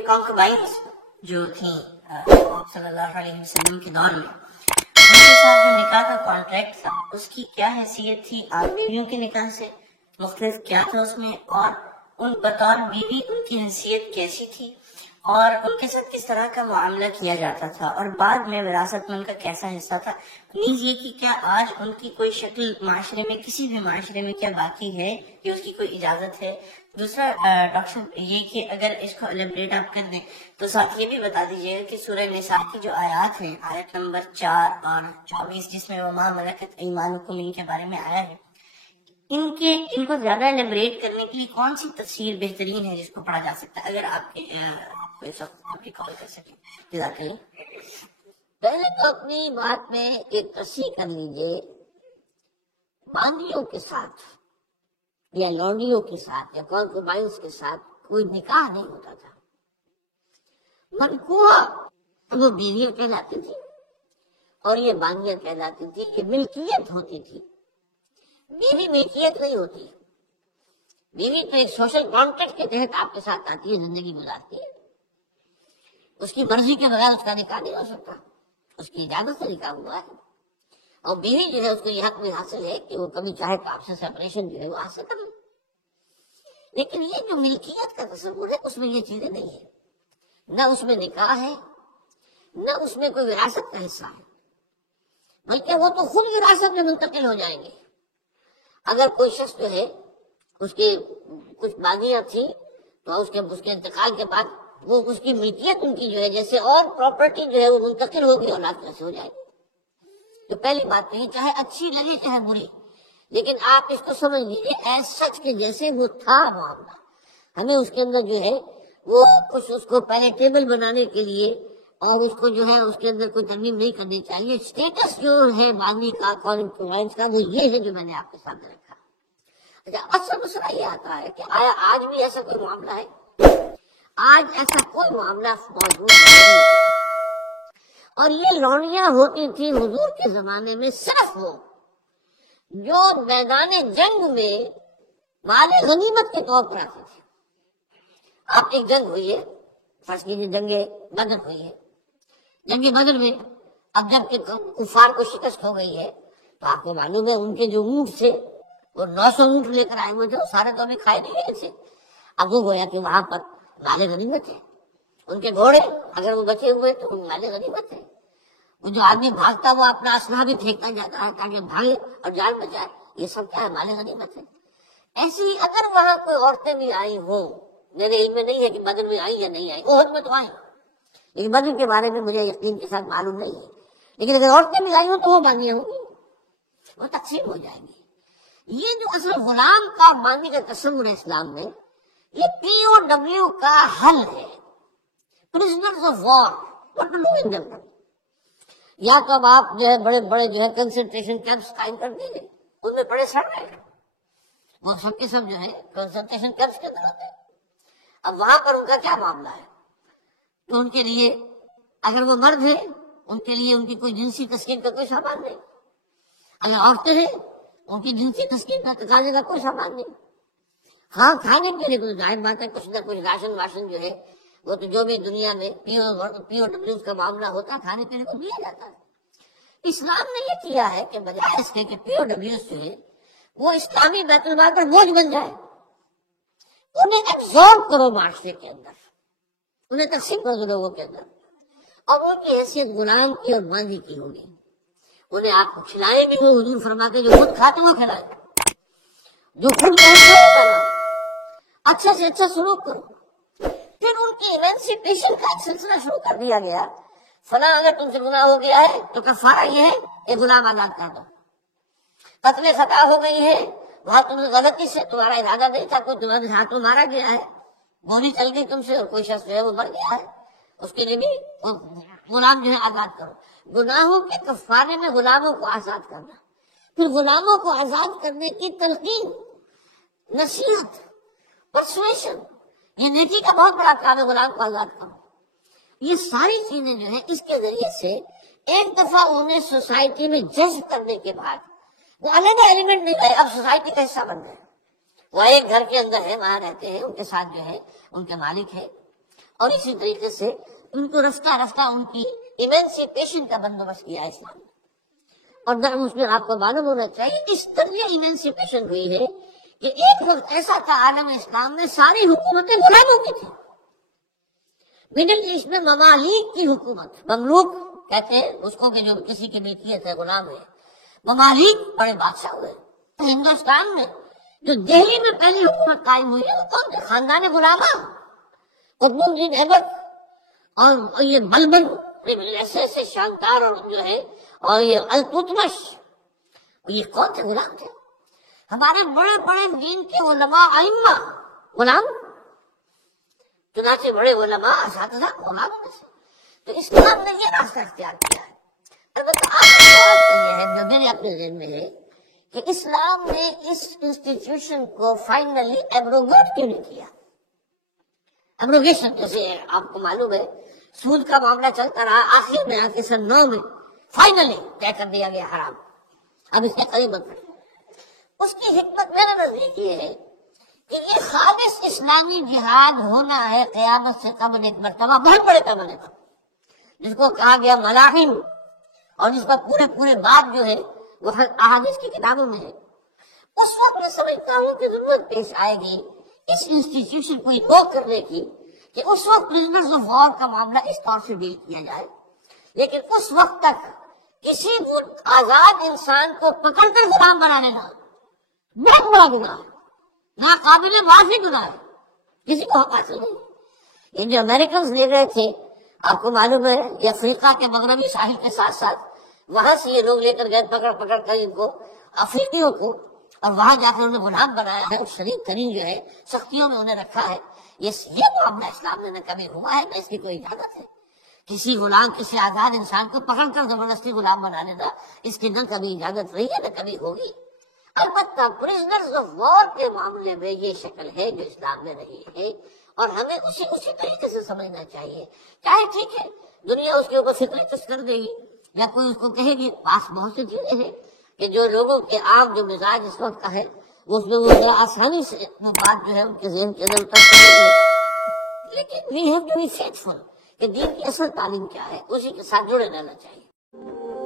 کانکوبائنز جو تھیں صلی اللہ علیہ وسلم کے دور میں، ان کے ساتھ جو نکاح کا کانٹریکٹ تھا اس کی کیا حیثیت تھی، عام بیویوں کے نکاح سے مختلف کیا تھا اس میں، اور ان بطور بیوی ان کی حیثیت کیسی تھی، اور ان کے ساتھ کس طرح کا معاملہ کیا جاتا تھا، اور بعد میں وراثت میں ان کا کیسا حصہ تھا۔ نیز یہ کہ کیا آج ان کی کوئی شکل معاشرے میں، کسی بھی معاشرے میں کیا باقی ہے یا اس کی کوئی اجازت ہے۔ دوسرا ڈاکٹر صاحب یہ کہ اگر اس کو الیبریٹ آپ کر دیں تو ساتھ یہ بھی بتا دیجیے گا کہ سورہ نساء کی جو آیات ہیں، آیت نمبر 4 اور 24 جس میں وما ملکت ایمانکم ان کے بارے میں آیا ہے، ان کو زیادہ الیبریٹ کرنے کے لیے کون سی تفسیر بہترین ہے جس کو پڑھا جا سکتا ہے، اگر آپ کوئی آپ کی کال کر سکیں۔ جزاک اللہ۔ پہلے تو اپنی بات میں ایک تصحیح کر لیجئے، باندیوں کے ساتھ یا لونڈیوں کے ساتھ یا کانکوبائنز کے ساتھ کوئی نکاح نہیں ہوتا تھا۔ منکوحہ وہ بیویاں کہلاتی تھی اور یہ باندیاں کہلاتی تھی، یہ ملکیت ہوتی تھی۔ بیوی ملکیت نہیں ہوتی، بیوی تو ایک سوشل کانٹریکٹ کے تحت آپ کے ساتھ آتی ہے، زندگی گزارتی ہے، اس کی مرضی کے بغیر اس کا نکاح نہیں ہو سکتا، اس کی اجازت سے نکاح ہوا ہے، اور بیوی جو ہے اس کو یہ حق میں حاصل ہے کہ وہ کبھی چاہے تو آپ سے سیپریشن جو ہے وہ حاصل کر لے۔ لیکن یہ جو ملکیت کا تصور ہے اس میں یہ چیزیں نہیں ہیں، نہ اس میں نکاح ہے، نہ اس میں کوئی وراثت کا حصہ ہے، بلکہ وہ تو خود وراثت میں منتقل ہو جائیں گے۔ اگر کوئی شخص جو ہے اس کی کچھ باغیاں تھیں تو اس کے انتقال کے بعد وہ اس کی ملکیت ان کی جو ہے جیسے اور پراپرٹی جو ہے وہ منتقل ہوگی، اولاد کیسے ہو جائے گی۔ تو پہلی بات نہیں، چاہے اچھی لگے چاہے بری، لیکن آپ اس کو سمجھ لیجیے ایز سچ کے جیسے وہ تھا معاملہ، ہمیں اس کے اندر جو ہے وہ کچھ اس کو پہلے ٹیبل بنانے کے لیے اور اس کو جو ہے اس کے اندر کوئی ترمیم نہیں کرنی چاہیے۔ اسٹیٹس جو ہے باغی کا، کانکوبائنز کا، وہ یہ ہے جو میں نے آپ کے سامنے رکھا۔ اچھا، اصل مسئلہ یہ آتا ہے کہ آیا آج بھی ایسا کوئی معاملہ ہے؟ آج ایسا کوئی معاملہ موجود نہیں ہے، اور یہ لونڈیاں ہوتی تھی حضور کے زمانے میں صرف وہ جو میدان جنگ میں مال غنیمت کے طور پر آتی تھی۔ آپ ایک جنگ ہوئی ہے، فرض کیجیے جنگ بدر ہوئی ہے، جنگ بدر میں اب جب کہ کفار کو شکست ہو گئی ہے تو آپ کو معلوم ہے ان کے جو اونٹ تھے وہ 900 اونٹ لے کر آئے ہوئے تھے، سارے تو ابھی کھائے نہیں گئے تھے۔ اب وہ گویا کہ وہاں پر مال غنیمت ہے، ان کے گھوڑے اگر وہ بچے ہوئے تو مال غنیمت ہے۔ وہ جو آدمی بھاگتا وہ اپنا اسلحہ بھی پھینکتا جاتا ہے تاکہ بھاگے اور جان بچائے، یہ سب کیا ہے؟ مال غنیمت ہے۔ ایسی اگر وہاں کوئی عورتیں بھی آئی ہوں، میرے علم میں نہیں ہے کہ بدر میں آئی یا نہیں آئی، احد میں تو آئی، لیکن بدر کے بارے میں مجھے یقین کے ساتھ معلوم نہیں ہے، لیکن اگر عورتیں بھی آئی ہوں تو وہ باندیاں ہوں گی، وہ تقسیم ہو جائیں گی۔ یہ جو اصل غلام کا باندی کا تصور ہے اسلام میں، یہ پی او ڈبلیو کا حل ہے، پرزنرز آف وار، یا تو اب آپ جو ہے بڑے بڑے جو ہے کنسنٹریشن کیمپس قائم کر دیں گے، ان میں بڑے سڑ رہے ہیں، وہ سب کے سب جو ہے کنسنٹریشن کیمپس کے اندر آتے ہیں۔ اب وہاں پر ان کا کیا معاملہ ہے؟ تو ان کے لیے اگر وہ مرد ہیں ان کے لیے ان کی کوئی جنسی تسکین کا کوئی سامان نہیں، اگر عورتیں ہیں ان کی جنسی تسکین کا تقاضے کا کوئی سامان نہیں۔ ہاں، کھانے پینے کو ظاہر بات ہے کچھ نہ کچھ راشن واشن جو ہے وہ تو جو بھی دنیا میں پی او ڈبلیو کا معاملہ ہوتا ہے کھانے پینے کو دیا جاتا ہے۔ اسلام نے یہ کیا ہے کہ بجائے اس کے کہ پی او ڈبلیو جو ہے وہ اسلامی بیت المال پر بوجھ بن جائے، انہیں ایبزارب کرو معاشرے کے اندر، انہیں تقسیم کرو لوگوں کے اندر، اور ان کی حیثیت غلام کی اور باندی کی ہوگی۔ انہیں آپ کو کھلائے بھی وہ حضور فرماتے جو خود کھاتے وہ کھلائے، جو خود پہنچے وہ کرو، اچھا سے اچھا سلوک کرو۔ پھر ان کی ایمانسیپیشن کا ایک سلسلہ شروع کر دیا گیا، فلاں اگر تم سے گناہ ہو گیا ہے تو کفارہ یہ ہے کہ غلام آزاد کر دو، قتل خطا ہو گئی ہے وہاں تم غلطی سے تمہارا ارادہ نہیں تھا، کوئی تمہارے ہاتھوں مارا گیا ہے، گولی چل گئی تم سے اور کوئی شخص جو ہے وہ مر گیا ہے، اس کے لیے بھی غلام جو ہے آزاد کرو۔ گناہوں کے کفارے میں غلاموں کو آزاد کرنا، پھر غلاموں کو آزاد کرنے کی تلقین، نصیحت، پرسویشن، یہ نیکی کا بہت بڑا کام ہے، غلام کو آزاد کرو۔ یہ ساری چیزیں جو ہیں اس کے ذریعے سے ایک دفعہ انہیں سوسائٹی میں جذب کرنے کے بعد وہ علیحدہ ایلیمنٹ نہیں رہے، اب سوسائٹی کا حصہ بن گئے، وہ ایک گھر کے اندر ہے، وہاں رہتے ہیں، ان کے ساتھ جو ہے ان کے مالک ہے، اور اسی طریقے سے ان کو رفتہ رفتہ ان کی ایمینسیپیشن کا بندوبست کیا اسلام نے. اور نعم اس میں آپ کو معلوم ہونا چاہیے اس طرح ایمینسیپیشن ہوئی ہے کہ ایک وقت ایسا تھا عالم اسلام میں ساری حکومتیں غلاموں کی تھیں. مڈل ایسٹ میں ممالک کی حکومت، مملوک کہتے ہیں اس کو کہ جو کسی کی ملکیت ہے، غلام ہے. ممالک بڑے بادشاہ ہوئے. ہندوستان میں جو دہلی میں پہلی حکومت قائم ہوئی ہے وہ کون تھے؟ خاندان غلامہ، قطب الدین ایبک اور یہ بلبل، ایسے شاندار اور جو ہے، اور یہ التتمش، یہ کون تھے؟ غلام تھے. ہمارے بڑے بڑے دین کے علماء ائمہ غلام، چنانچہ بڑے علماء اساتذہ غلام میں سے. تو اسلام نے یہ راستہ اختیار کیا ہے. البتہ یہ ہے جو میرے اپنے ذہن میں ہے کہ اسلام نے اس انسٹیٹیوشن کو فائنلی ایبروگیٹ کیوں نہیں کیا. ایبروگیشن جیسے آپ کو معلوم ہے سود کا معاملہ چلتا رہا، آخر میں آ کے سن 9 میں فائنلی طے کر دیا گیا حرام. اب اس کے قریب اس کی حکمت میرے نزدیک یہ ہے کہ یہ خالص اسلامی جہاد ہونا ہے قیامت سے قبل ایک مرتبہ بہت بڑے پیمانے پر، جس کو کہا گیا ملاحم، اور جس کا پورے بات جو ہے وہ احادیث کی کتابوں میں ہے. اس وقت میں سمجھتا ہوں کہ ضرورت پیش آئے گی اس انسٹیٹیوشن کو انووک کرنے کی کہ اس وقت پرزنرز آف وار کا معاملہ اس طور سے ڈیل کیا جائے. لیکن اس وقت تک کسی بھی آزاد انسان کو پکڑ کر غلام بنا لینا بہت بڑا گناہ ہے، ناقابل معافی گناہ ہے، کسی کو حق حاصل نہیں. یہ جو امریکنز لے گئے تھے آپ کو معلوم ہے، یہ افریقہ کے مغربی ساحل کے ساتھ ساتھ وہاں سے یہ لوگ لے کر گئے پکڑ کر ان کو، افریقیوں کو، اور وہاں جا کر انہیں غلام بنایا ہے اور شدید ترین جو ہے سختیوں میں انہیں رکھا ہے. یہ معاملہ اسلام میں نہ کبھی ہوا ہے نہ اس کی کوئی اجازت ہے. کسی غلام، کسی آزاد انسان کو پکڑ کر زبردستی غلام بنا لینا، اس کی نہ کبھی اجازت رہی ہے نہ کبھی ہوگی. البتہ پرزنرز آف وار کے معاملے میں یہ شکل ہے جو اسلام میں رہی ہے، اور ہمیں اسی طریقے سے سمجھنا چاہیے. چاہے ٹھیک ہے دنیا اس کے اوپر فکری ٹچ کر دے گی یا کوئی اس کو کہے گی، پاس بہت سی چیزیں ہیں کہ جو لوگوں کے عام جو مزاج اس وقت کا ہے اس میں وہ ذرا آسانی سے وہ بات جو ہے ان کے ذہن کے اندر اتر سکتی ہے. لیکن we have to be faithful کہ دین کی اصل تعلیم کیا ہے، اسی کے ساتھ جڑے رہنا چاہیے.